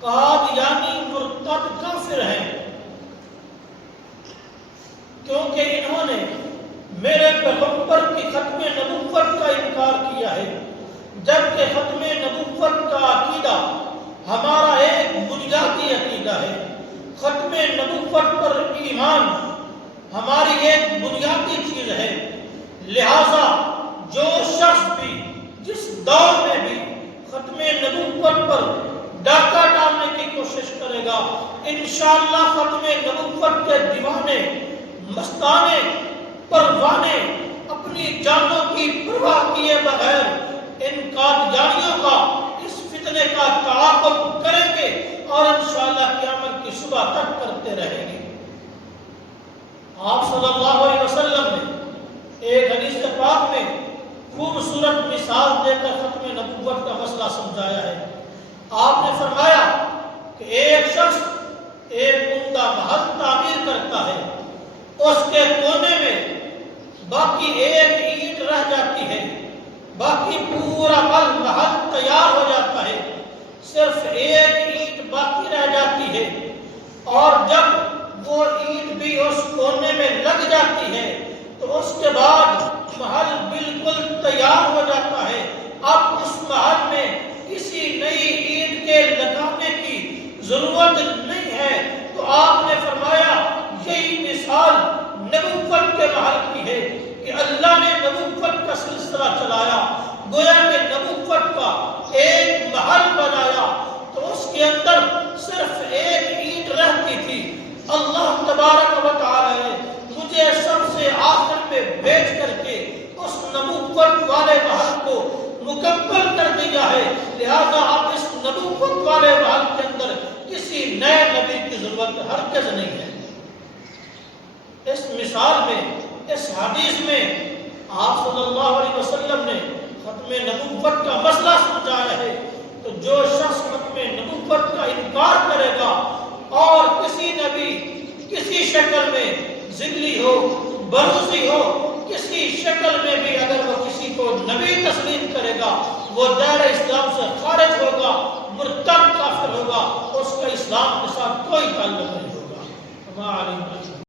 قادیانی مرتد کافر ہیں، کیونکہ انہوں نے میرے پیغمبر کی ختم نبوت کا انکار کیا ہے، جبکہ ختم نبوت کا عقیدہ ہمارا ایک بنیادی عقیدہ ہے۔ ختم نبوت پر ایمان ہماری ایک بنیادی چیز ہے، لہذا جو شخص بھی جس دور میں بھی ختم نبوت پر ڈاکہ ڈالنے کی کوشش کرے گا، انشاءاللہ ختم نبوت کے دیوانے، مستانے، پروانے اپنی جانوں کی پرواہ کیے بغیر ان قادیانیوں کا، اس فتنے کا تعاقب کریں گے اور انشاءاللہ قیامت کی صبح تک کرتے رہیں گے۔ آپ صلی اللہ علیہ وسلم نے ایک حدیث پاک میں خوبصورت مثال دے کر ختم نبوت کا مسئلہ سمجھایا ہے۔ آپ نے فرمایا کہ ایک شخص ایک عمدہ محل تعمیر کرتا ہے، اس کے کونے میں باقی ایک اینٹ رہ جاتی ہے، باقی پورا محل تیار ہو جاتا ہے، صرف ایک اینٹ باقی رہ جاتی ہے، اور جب وہ اینٹ بھی اس کونے میں لگ جاتی ہے تو اس کے بعد محل بالکل تیار ہو جاتا ہے۔ اب اس محل میں کسی نئی اینٹ کے لگانے کی ضرورت نہیں ہے۔ تو آپ نے فرمایا یہی مثال نبوت کے محل کی ہے کہ اللہ نے نبوت کا سلسلہ چلایا، گویا کہ نبوت کا ایک محل بنایا تو اس کے اندر صرف ایک اینٹ رہتی تھی۔ اللہ تبارک و تعالی نے مجھے سب سے آخر میں بھیج کر کے اس نبوت والے محل کو مکمل کر دیا ہے، لہذا اب اس نبوت والے محل کے اندر کسی نئے نبی کی ضرورت ہرگز نہیں ہے۔ اس مثال میں، اس حدیث میں آپ صلی اللہ علیہ وسلم نے ختم نبوت کا مسئلہ سمجھایا ہے۔ تو جو شخص ختم نبوت کا انکار کرے گا اور کسی نبی کسی شکل میں ذلی ہو، بروزی ہو، کسی شکل میں بھی اگر وہ کسی کو نبی تسلیم کرے گا، وہ دائرہ اسلام سے خارج ہوگا، مرتد کافر ہوگا، اس کا اسلام کے ساتھ کوئی تعلق نہیں ہوگا۔